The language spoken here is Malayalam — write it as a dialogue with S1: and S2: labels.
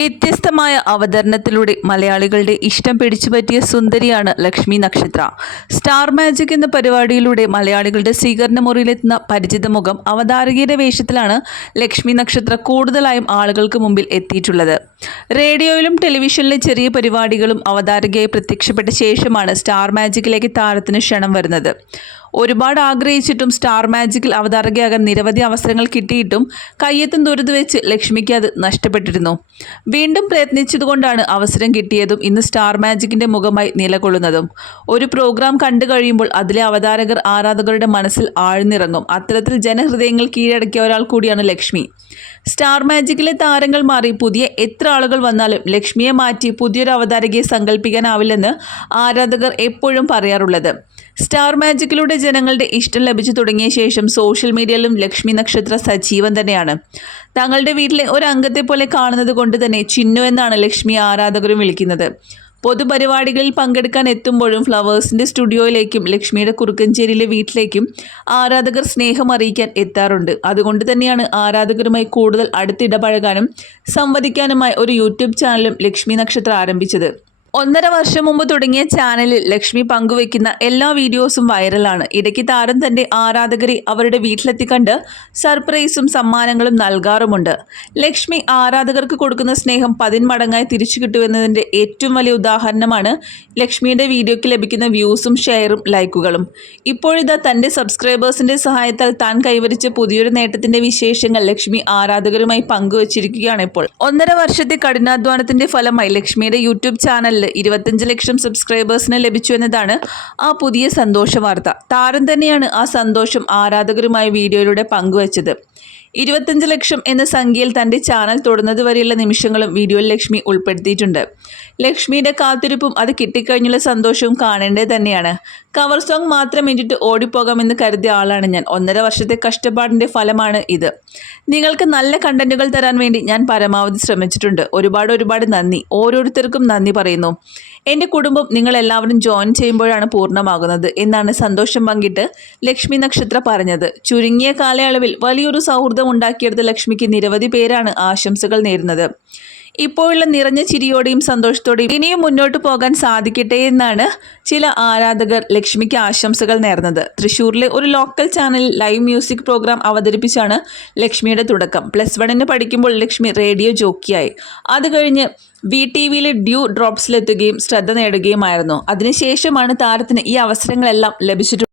S1: വ്യത്യസ്തമായ അവതരണത്തിലൂടെ മലയാളികളുടെ ഇഷ്ടം പിടിച്ചുപറ്റിയ സുന്ദരിയാണ് ലക്ഷ്മി നക്ഷത്ര. സ്റ്റാർ മാജിക് എന്ന പരിപാടിയിലൂടെ മലയാളികളുടെ സ്വീകരണ മുറിയിലെത്തുന്ന പരിചിത മുഖം അവതാരകയുടെ വേഷത്തിലാണ് ലക്ഷ്മി നക്ഷത്ര കൂടുതലായും ആളുകൾക്ക് മുമ്പിൽ എത്തിയിട്ടുള്ളത്. റേഡിയോയിലും ടെലിവിഷനിലെ ചെറിയ പരിപാടികളും അവതാരകയായി പ്രത്യക്ഷപ്പെട്ട ശേഷമാണ് സ്റ്റാർ മാജിക്കിലേക്ക് താരത്തിന് ക്ഷണം വരുന്നത്. ഒരുപാട് ആഗ്രഹിച്ചിട്ടും സ്റ്റാർ മാജിക്കിൽ അവതാരകയാകാൻ നിരവധി അവസരങ്ങൾ കിട്ടിയിട്ടും കയ്യെത്തും ദൂരത്ത് വെച്ച് ലക്ഷ്മിക്ക് അത് നഷ്ടപ്പെട്ടിരുന്നു. വീണ്ടും പ്രയത്നിച്ചതുകൊണ്ടാണ് അവസരം കിട്ടിയതും ഇന്ന് സ്റ്റാർ മാജിക്കിന്റെ മുഖമായി നിലകൊള്ളുന്നതും. ഒരു പ്രോഗ്രാം കണ്ടു കഴിയുമ്പോൾ അതിലെ അവതാരകർ ആരാധകരുടെ മനസ്സിൽ ആഴ്ന്നിറങ്ങും. അത്തരത്തിൽ ജനഹൃദയങ്ങൾ കീഴടക്കിയ ഒരാൾ കൂടിയാണ് ലക്ഷ്മി. സ്റ്റാർ മാജിക്കിലെ താരങ്ങൾ മാറി പുതിയ എത്ര ആളുകൾ വന്നാലും ലക്ഷ്മിയെ മാറ്റി പുതിയൊരു അവതാരകയെ സങ്കല്പിക്കാനാവില്ലെന്ന് ആരാധകർ എപ്പോഴും പറയാറുള്ളത്. സ്റ്റാർ മാജിക്കിലൂടെ ജനങ്ങളുടെ ഇഷ്ടം ലഭിച്ചു തുടങ്ങിയ ശേഷം സോഷ്യൽ മീഡിയയിലും ലക്ഷ്മി നക്ഷത്ര സജീവൻ തന്നെയാണ്. തങ്ങളുടെ വീട്ടിലെ ഒരു അംഗത്തെ പോലെ കാണുന്നത് കൊണ്ട് തന്നെ ചിന്നു എന്നാണ് ലക്ഷ്മി ആരാധകരും വിളിക്കുന്നത്. പൊതുപരിപാടികളിൽ പങ്കെടുക്കാൻ എത്തുമ്പോഴും ഫ്ലവേഴ്സിന്റെ സ്റ്റുഡിയോയിലേക്കും ലക്ഷ്മിയുടെ കുറുക്കഞ്ചേരിയിലെ വീട്ടിലേക്കും ആരാധകർ സ്നേഹം അറിയിക്കാൻ എത്താറുണ്ട്. അതുകൊണ്ട് തന്നെയാണ് ആരാധകരുമായി കൂടുതൽ അടുത്തിടപഴകാനും സംവദിക്കാനുമായി ഒരു യൂട്യൂബ് ചാനലും ലക്ഷ്മി നക്ഷത്ര ആരംഭിച്ചത്. ഒന്നര വർഷം മുമ്പ് തുടങ്ങിയ ചാനലിൽ ലക്ഷ്മി പങ്കുവെക്കുന്ന എല്ലാ വീഡിയോസും വൈറലാണ്. ഇടയ്ക്ക് താരം തന്റെ ആരാധകരെ അവരുടെ വീട്ടിലെത്തി കണ്ട് സർപ്രൈസും സമ്മാനങ്ങളും നൽകാറുമുണ്ട്. ലക്ഷ്മി ആരാധകർക്ക് കൊടുക്കുന്ന സ്നേഹം പതിന്മടങ്ങായി തിരിച്ചു കിട്ടുമെന്നതിന്റെ ഏറ്റവും വലിയ ഉദാഹരണമാണ് ലക്ഷ്മിയുടെ വീഡിയോയ്ക്ക് ലഭിക്കുന്ന വ്യൂസും ഷെയറും ലൈക്കുകളും. ഇപ്പോഴിതാ തന്റെ സബ്സ്ക്രൈബേഴ്സിന്റെ സഹായത്താൽ താൻ കൈവരിച്ച പുതിയൊരു നേട്ടത്തിന്റെ വിശേഷങ്ങൾ ലക്ഷ്മി ആരാധകരുമായി പങ്കുവച്ചിരിക്കുകയാണ് ഇപ്പോൾ ഒന്നര വർഷത്തെ കഠിനാധ്വാനത്തിന്റെ ഫലമായി ലക്ഷ്മിയുടെ യൂട്യൂബ് ചാനൽ ചാനലിൽ ഇരുപത്തഞ്ച് ലക്ഷം സബ്സ്ക്രൈബേഴ്സിന് ലഭിച്ചു എന്നതാണ് ആ പുതിയ സന്തോഷ വാർത്ത. താരം തന്നെയാണ് ആ സന്തോഷം ആരാധകരുമായി വീഡിയോയിലൂടെ പങ്കുവച്ചത്. ഇരുപത്തഞ്ച് ലക്ഷം എന്ന സംഖ്യയിൽ തന്റെ ചാനൽ തുടർന്നത് വരെയുള്ള നിമിഷങ്ങളും വീഡിയോയിൽ ലക്ഷ്മി ഉൾപ്പെടുത്തിയിട്ടുണ്ട്. ലക്ഷ്മിയുടെ കാത്തിരിപ്പും അത് കിട്ടിക്കഴിഞ്ഞുള്ള സന്തോഷവും കാണേണ്ടത് തന്നെയാണ്. കവർ സോങ് മാത്രം ഇട്ടിട്ട് ഓടിപ്പോകാമെന്ന് കരുതിയ ആളാണ് ഞാൻ. ഒന്നര വർഷത്തെ കഷ്ടപ്പാടിന്റെ ഫലമാണ് ഇത്. നിങ്ങൾക്ക് നല്ല കണ്ടന്റുകൾ തരാൻ വേണ്ടി ഞാൻ പരമാവധി ശ്രമിച്ചിട്ടുണ്ട്. ഒരുപാട് ഒരുപാട് നന്ദി. ഓരോരുത്തർക്കും നന്ദി പറയുന്നു. എന്റെ കുടുംബം നിങ്ങൾ എല്ലാവരും ജോയിൻ ചെയ്യുമ്പോഴാണ് പൂർണമാകുന്നത് എന്നാണ് സന്തോഷം പങ്കിട്ട് ലക്ഷ്മി നക്ഷത്ര പറഞ്ഞത്. ചുരുങ്ങിയ കാലയളവിൽ വലിയൊരു സൗഹൃദം ഉണ്ടാക്കിയെടുത്ത ലക്ഷ്മിക്ക് നിരവധി പേരാണ് ആശംസകൾ നേരുന്നത്. ഇപ്പോഴുള്ള നിറഞ്ഞ ചിരിയോടെയും സന്തോഷത്തോടെയും ഇനിയും മുന്നോട്ട് പോകാൻ സാധിക്കട്ടെ എന്നാണ് ചില ആരാധകർ ലക്ഷ്മിക്ക് ആശംസകൾ നേർന്നത്. തൃശ്ശൂരിലെ ഒരു ലോക്കൽ ചാനലിൽ ലൈവ് മ്യൂസിക് പ്രോഗ്രാം അവതരിപ്പിച്ചാണ് ലക്ഷ്മിയുടെ തുടക്കം. പ്ലസ് വണ്ണിന് പഠിക്കുമ്പോൾ ലക്ഷ്മി റേഡിയോ ജോക്കിയായി. അത് കഴിഞ്ഞ് വി ടി വിയിലെ ഡ്യൂ ഡ്രോപ്സിലെത്തുകയും ശ്രദ്ധ നേടുകയുമായിരുന്നു. അതിനുശേഷമാണ് താരത്തിന് ഈ അവസരങ്ങളെല്ലാം ലഭിച്ചിട്ടുള്ളത്.